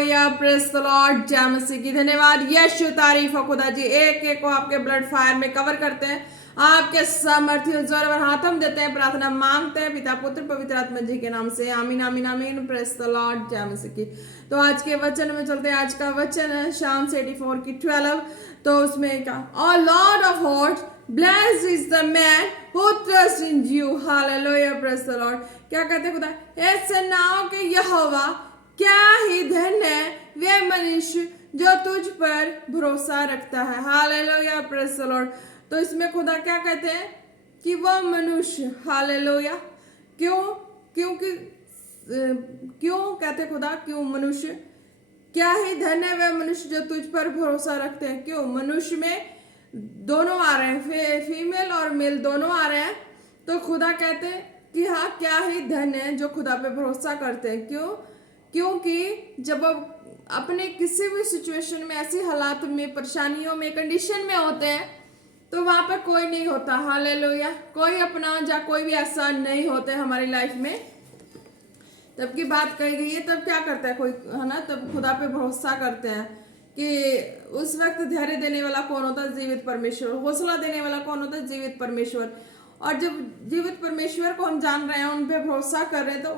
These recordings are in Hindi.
हालेलुया, प्रेज द लॉर्ड, जय मसीह की। धन्यवाद, यीशु, तारीफ हो खुदा जी। एक एक को आपके ब्लड फायर में कवर करते हैं, आपके सामर्थ्य जोर और हाथ हम देते हैं, प्रार्थना मांगते हैं पिता पुत्र पवित्र आत्मा जी के नाम से, आमीन आमीन आमीन। प्रेज द लॉर्ड, जय मसीह की। तो आज के वचन में चलते हैं। आज का वचन है शाम 84 की 12। तो उसमें क्या, O Lord of host, blessed is the man who trust in you. Hallelujah, praise the Lord. क्या कहते हैं खुदा, ऐसे नाव के यहोवा, क्या ही धन्य है वे मनुष्य जो तुझ पर भरोसा रखता है। Hallelujah, praise the Lord. तो इसमें खुदा क्या कहते हैं कि वह मनुष्य, हालेलुया, क्यों क्योंकि क्यों कहते खुदा, क्यों मनुष्य, क्या ही धन्य है वे मनुष्य जो तुझ पर भरोसा रखते हैं। क्यों, मनुष्य में दोनों आ रहे हैं, फीमेल और मेल दोनों आ रहे हैं। तो खुदा कहते हैं कि हाँ, क्या ही धन्य है जो खुदा पे भरोसा करते हैं। क्यों, क्योंकि जब अपने किसी भी सिचुएशन में, ऐसी हालात में, परेशानियों में, कंडीशन में होते हैं, तो वहां पर कोई नहीं होता। हालेलुया, कोई अपना या कोई भी ऐसा नहीं होते हमारी लाइफ में। तब की बात कही गई है, तब क्या करता है कोई, है ना, तब खुदा पे भरोसा करते हैं कि उस वक्त धैर्य देने वाला कौन होता है, जीवित परमेश्वर। हौसला देने वाला कौन होता है, जीवित परमेश्वर। और जब जीवित परमेश्वर को हम जान रहे हैं, उन पे भरोसा कर रहे हैं, तो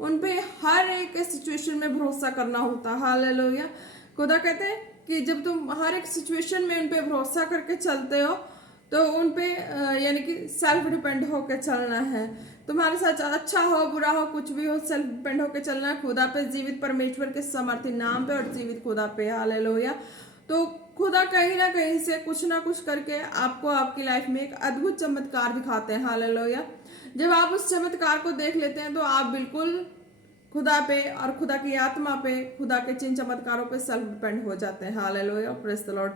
उन पे हर एक सिचुएशन में भरोसा करना होता है। हालेलुया। खुदा कहते हैं कि जब तुम हर एक सिचुएशन में उन पे भरोसा करके चलते हो, तो उन पे यानी कि सेल्फ डिपेंड होकर चलना है। तुम्हारे साथ अच्छा हो बुरा हो कुछ भी हो, सेल्फ डिपेंड होकर चलना है खुदा पे, जीवित परमेश्वर के समर्थी नाम पे और जीवित खुदा पे। हालेलुया। तो खुदा कहीं ना कहीं से कुछ ना कुछ करके आपको आपकी लाइफ में एक अद्भुत चमत्कार दिखाते हैं। हालेलुया। जब आप उस चमत्कार को देख लेते हैं, तो आप बिल्कुल खुदा पे और खुदा की आत्मा पे, खुदा के चिन्ह चमत्कारों पे सेल्फ डिपेंड हो जाते हैं। Hallelujah, praise the Lord.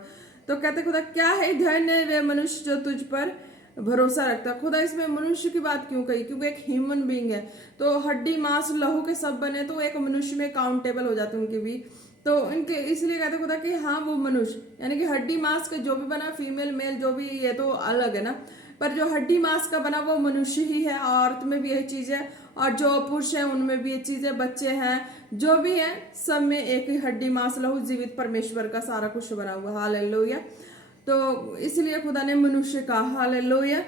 तो कहते खुदा, क्या है धन्य वे मनुष्य जो तुझ पर भरोसा रखता है। खुदा इसमें मनुष्य की बात क्यों कही, क्योंकि एक ह्यूमन बीइंग है, तो हड्डी मांस लहू के सब बने, तो एक मनुष्य में काउंटेबल हो जाते हैं उनके भी। तो इनके इसलिए कहते खुदा कि हाँ, वो मनुष्य यानी कि हड्डी मांस का जो भी बना, फीमेल मेल जो भी, ये तो अलग है ना, पर जो हड्डी मांस का बना वो मनुष्य ही है। औरत में भी यही चीज है, और जो पुरुष है उनमें भी ये चीज है, बच्चे हैं, जो भी है, सब में एक ही हड्डी मांस लहू जीवित परमेश्वर का सारा कुछ बना हुआ। हालेलुया। तो इसलिए खुदा ने मनुष्य का, हालेलुया,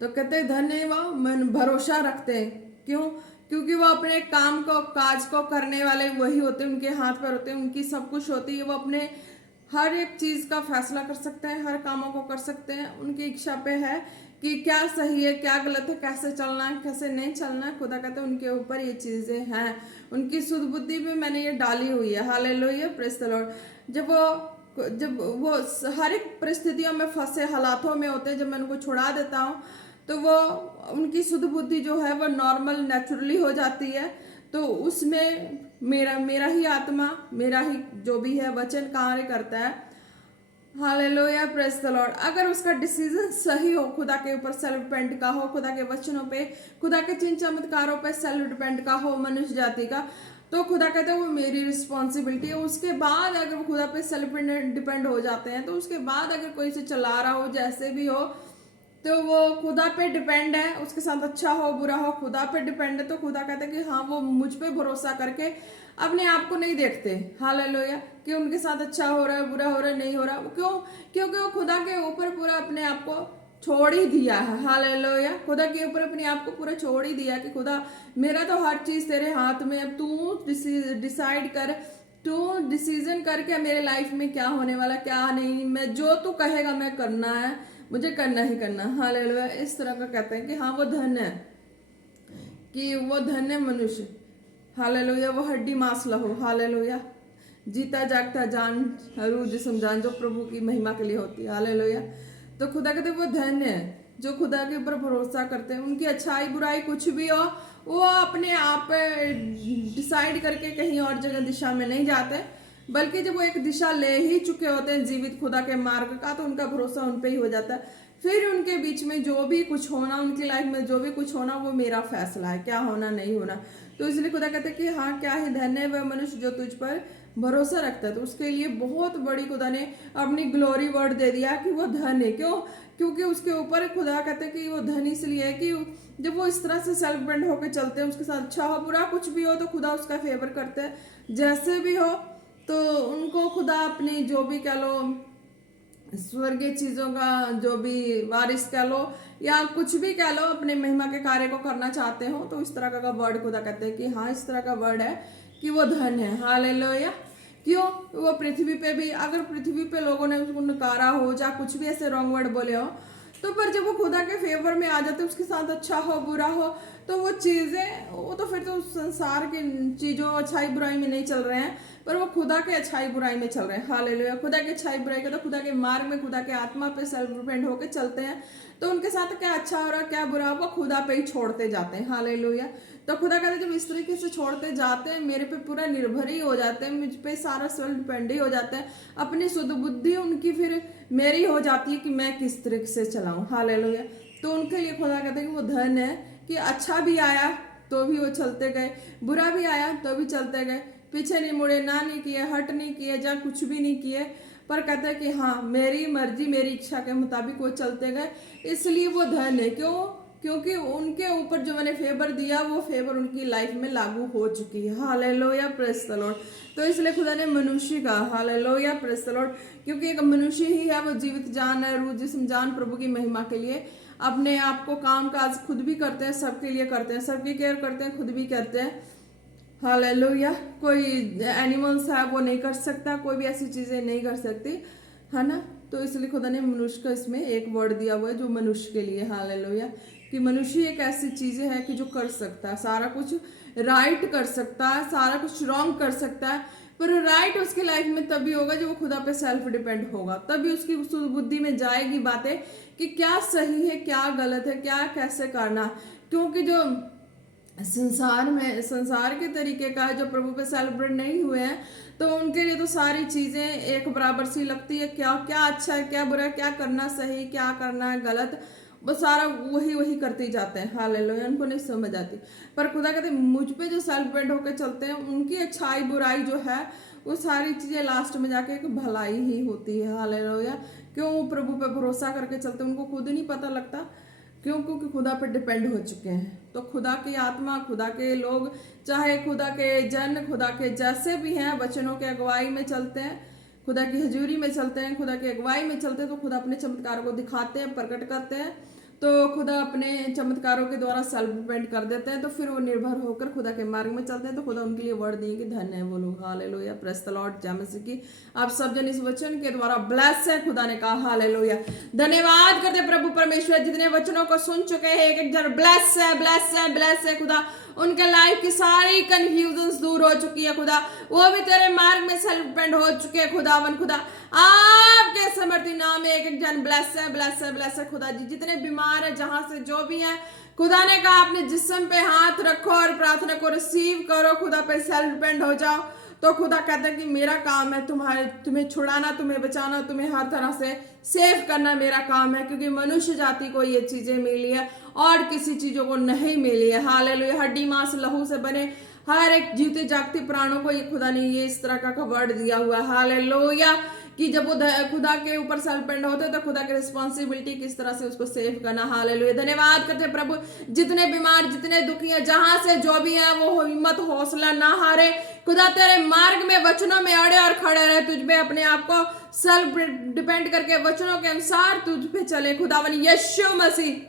तो कहते धन्यवाद मन भरोसा रखते हैं। क्यों, क्योंकि वो अपने काम को, काज को करने वाले वही होते हैं, उनके हाथ पर होते हैं, उनकी सब कुछ होती है। वो अपने हर एक चीज का फैसला कर सकते हैं, हर कामों को कर सकते हैं। उनकी इच्छा पे है कि क्या सही है, क्या गलत है, कैसे चलना है, कैसे नहीं चलना है। खुदा कहते हैं उनके ऊपर ये चीजें हैं, उनकी सुध बुद्धि भी मैंने ये डाली हुई है। Hallelujah, praise the Lord. जब वो हर एक परिस्थितियों में फंसे, हालातों में होते हैं, जब मैं उनको छुड़ा देता हूँ, तो वो उनकी सुध बुद्धि जो है वो नॉर्मल नेचुरली हो जाती है। तो उसमें मेरा ही आत्मा, मेरा ही जो भी है वचन कार्य करता है। Hallelujah, praise the Lord. अगर उसका डिसीजन सही हो, खुदा के ऊपर सेल्फ डिपेंड का हो, खुदा के वचनों पे, खुदा के चिन्ह चमत्कारों पे सेल्फ डिपेंड का हो, मनुष्य जाति का, तो खुदा कहते हैं वो मेरी रिस्पॉन्सिबिलिटी है। उसके बाद अगर वो खुदा पे सेल्फ डिपेंड हो जाते हैं, तो उसके बाद अगर कोई से चला रहा हो, जैसे भी हो, तो वो खुदा पे डिपेंड है। उसके साथ अच्छा हो बुरा हो, खुदा पे डिपेंड है। तो खुदा कहते हैं कि हाँ, वो मुझ पे भरोसा करके अपने आप को नहीं देखते। हालेलुया, कि उनके साथ अच्छा हो रहा है, बुरा हो रहा है, नहीं हो रहा। क्यों, क्योंकि वो खुदा के ऊपर पूरा अपने आप को छोड़ ही दिया है। हालेलुया, खुदा के ऊपर अपने आप को पूरा छोड़ ही दिया कि खुदा, मेरा तो हर चीज तेरे हाथ में, अब तू डिसाइड कर, तू डिसीजन करके मेरे लाइफ में क्या होने वाला, क्या नहीं। मैं जो तू कहेगा मैं करना है, मुझे करना ही करना। हालेलुया। इस तरह का कहते हैं कि हाँ, वो धन्य है, कि वो धन्य मनुष्य। हालेलुया, वो हड्डी मांस लहू, हालेलुया, जीता जागता जान, हरू जिस्म जान, जो प्रभु की महिमा के लिए होती है। हालेलुया। तो खुदा कहते वो धन्य है जो खुदा के ऊपर भरोसा करते हैं। उनकी अच्छाई बुराई कुछ भी हो, वो अपने आप डिसाइड करके कहीं और जगह दिशा में नहीं जाते, बल्कि जब वो एक दिशा ले ही चुके होते हैं जीवित खुदा के मार्ग का, तो उनका भरोसा उन पे ही हो जाता है। फिर उनके बीच में जो भी कुछ होना, उनकी लाइफ में जो भी कुछ होना, वो मेरा फैसला है, क्या होना नहीं होना। तो इसलिए खुदा कहते हैं कि हाँ, क्या ही धन्य है वह मनुष्य जो तुझ पर भरोसा रखता है। तो उसके लिए बहुत बड़ी खुदा ने अपनी ग्लोरी वर्ड दे दिया कि वो धन है। क्यों? क्योंकि उसके ऊपर खुदा कहते हैं कि वो धन इसलिए है कि जब वो इस तरह से सेल्फ डिपेंड होकर चलते हैं, उसके साथ अच्छा हो बुरा कुछ भी हो तो खुदा उसका फेवर करते हैं। जैसे भी हो तो उनको खुदा अपनी जो भी कह लो स्वर्गीय चीजों का जो भी वारिस कह लो या कुछ भी कह लो, अपने महिमा के कार्य को करना चाहते हो, तो इस तरह का वर्ड खुदा कहते हैं कि हाँ, इस तरह का वर्ड है कि वो धन है। हालेलुया। क्यों? वो पृथ्वी पे भी, अगर पृथ्वी पे लोगों ने उसको नकारा हो या कुछ भी ऐसे रॉन्ग वर्ड बोले हो, तो पर जब वो खुदा के फेवर में आ जाते, उसके साथ अच्छा हो बुरा हो, तो वो चीजें, वो तो फिर तो संसार की चीजों अच्छाई बुराई में नहीं चल रहे हैं, पर वो खुदा के अच्छाई बुराई में चल रहे हैं। हालेलुया। खुदा के अच्छाई बुराई का तो खुदा के मार्ग में, खुदा के आत्मा पे सेल्फ डिपेंड होकर चलते हैं, तो उनके साथ क्या अच्छा हो रहा क्या बुरा हो, खुदा पे ही छोड़ते जाते हैं। हालेलुया। तो खुदा कहते हैं जब इस तरीके से छोड़ते जाते हैं, मेरे पे पूरा निर्भर ही हो जाते हैं, मुझ पे सारा सेल्फ डिपेंड ही हो जाता है, अपनी शुद्ध बुद्धि उनकी फिर मेरी हो जाती है कि मैं किस तरीके से चलाऊं। हालेलुया। तो उनके लिए खुदा कहते हैं कि वो धन है कि अच्छा भी आया तो भी वो चलते गए, बुरा भी आया तो भी चलते गए, पीछे नहीं मुड़े, ना नहीं किए, हट नहीं किए, या कुछ भी नहीं किए, पर कहते हैं कि हाँ, मेरी मर्जी मेरी इच्छा के मुताबिक वो चलते गए, इसलिए वो धन है। क्यों? क्योंकि उनके ऊपर जो मैंने फेवर दिया वो फेवर उनकी लाइफ में लागू हो चुकी है। Hallelujah, praise the Lord. तो इसलिए खुदा ने मनुष्य का, हालेलुया, प्रेज द लॉर्ड, क्योंकि एक मनुष्य ही है वो जीवित जान है, रूह जिस्म जान प्रभु की महिमा के लिए अपने आप को काम काज खुद भी करते हैं, सबके लिए करते हैं, सबकी केयर करते हैं, खुद भी करते हैं। हालेलुया। कोई एनिमल्स है वो नहीं कर सकता, कोई भी ऐसी चीजें नहीं कर सकती, है ना। तो इसलिए खुदा ने मनुष्य का इसमें एक वर्ड दिया हुआ है जो मनुष्य के लिए। हालेलुया। कि मनुष्य एक ऐसी चीज है कि जो कर सकता है, सारा कुछ राइट कर सकता है, सारा कुछ रॉन्ग कर सकता है, पर राइट उसकी लाइफ में तभी होगा जब वो खुदा पे सेल्फ डिपेंड होगा, तभी उसकी बुद्धि में जाएगी बातें कि क्या सही है क्या गलत है, क्या कैसे करना। क्योंकि जो संसार के तरीके का जो प्रभु पे सेलिब्रेट नहीं हुए हैं, तो उनके लिए तो सारी चीजें एक बराबर सी लगती है, क्या क्या अच्छा है क्या बुरा है, क्या करना सही क्या करना है गलत, वो सारा वही करते ही जाते हैं। हालेलुया। उनको नहीं समझ आती। पर खुदा कहते हैं मुझ पे जो सेलिब्रेट होकर चलते हैं, उनकी अच्छाई बुराई जो है वो सारी चीजें लास्ट में जाके एक भलाई ही होती है। हालेलुया। क्यों? वो प्रभु पे भरोसा करके चलते हैं, उनको खुद नहीं पता लगता। क्यों? क्योंकि खुदा पर डिपेंड हो चुके हैं। तो खुदा की आत्मा, खुदा के लोग, चाहे खुदा के जन, खुदा के जैसे भी हैं, वचनों के अगुवाई में चलते हैं, खुदा की हजूरी में चलते हैं, खुदा की अगुवाई में चलते हैं, तो खुदा अपने चमत्कारों को दिखाते हैं, प्रकट करते हैं। तो खुदा अपने चमत्कारों के द्वारा सेल्फ डिपेंड कर देते हैं, तो फिर वो निर्भर होकर खुदा के मार्ग में चलते हैं। तो खुदा उनके लिए वर्ड दिए कि धन्य है वो लोग। Hallelujah, praise the Lord. जय मसीह की। आप सब जन इस वचन के द्वारा ब्लेस है। खुदा ने कहा हालेलुया। धन्यवाद करते प्रभु परमेश्वर, जितने वचनों को सुन चुके हैं, एक एक जन ब्लेस है, ब्लेस है, ब्लेस है। खुदा उनके लाइफ की सारी कंफ्यूजन दूर हो चुकी है। खुदा वो भी तेरे मार्ग में सेल्फ डिपेंड हो चुके हैं। खुदावन खुदा आपके समर्थी नाम में एक एक जन ब्लेस है, ब्लेस है, ब्लेस है। खुदा जी जितने बीमार है, जहां से जो भी है, खुदा ने कहा अपने जिस्म पे हाथ रखो और प्रार्थना को रिसीव करो, खुदा पे सेल्फ डिपेंड हो जाओ। तो खुदा कहता है कि मेरा काम है तुम्हें छुड़ाना, तुम्हें बचाना, तुम्हें हर तरह से सेव करना मेरा काम है, क्योंकि मनुष्य जाति को ये चीजें मिली है और किसी चीजों को नहीं मिली है। हालेलुया। हड्डी मांस लहू से बने हर एक जीते जागते प्राणों को ये खुदा ने ये इस तरह का वर्ड दिया हुआ है। हालेलुया। कि जब वो खुदा के ऊपर सेल्फ डिपेंड होते हैं, तो खुदा की रिस्पॉन्सिबिलिटी किस तरह से उसको सेव करना। हालेलुया। धन्यवाद करते हैं प्रभु, जितने बीमार, जितने दुखी हैं, जहां से जो भी है, वो हिम्मत हौसला ना हारे। खुदा तेरे मार्ग में वचनों में अड़े और खड़े रहे, तुझ पे अपने आप को सेल्फ डिपेंड करके वचनों के अनुसार तुझ पे चले। खुदावन यीशु मसीह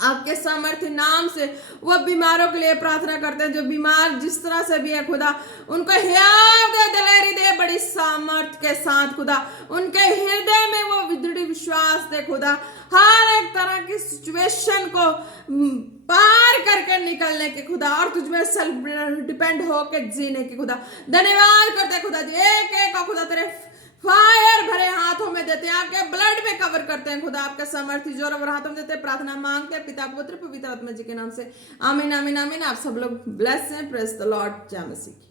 आपके सामर्थ्य नाम से वो बीमारों के लिए प्रार्थना करते हैं, जो बीमार जिस तरह से भी है, खुदा उनको हियाव दे, दिलेरी दे, बड़ी सामर्थ्य के साथ खुदा उनके हृदय में वो दृढ़ विश्वास दे। खुदा हर एक तरह की सिचुएशन को पार करके निकलने के खुदा, और तुझमें सेल्फ डिपेंड होकर जीने के खुदा धन्यवाद करते खुदा जी। एक एक खुदा तेरे फायर भरे हाथों में देते हैं, आपके ब्लड में कवर करते हैं। खुदा आपका सामर्थ्य जोर और हाथों में देते हैं। प्रार्थना मांगते हैं पिता पुत्र पवित्र आत्मा जी के नाम से। आमीन, आमीन, आमीन। आप सब लोग ब्लेस हैं। Praise the Lord. जय मसीह।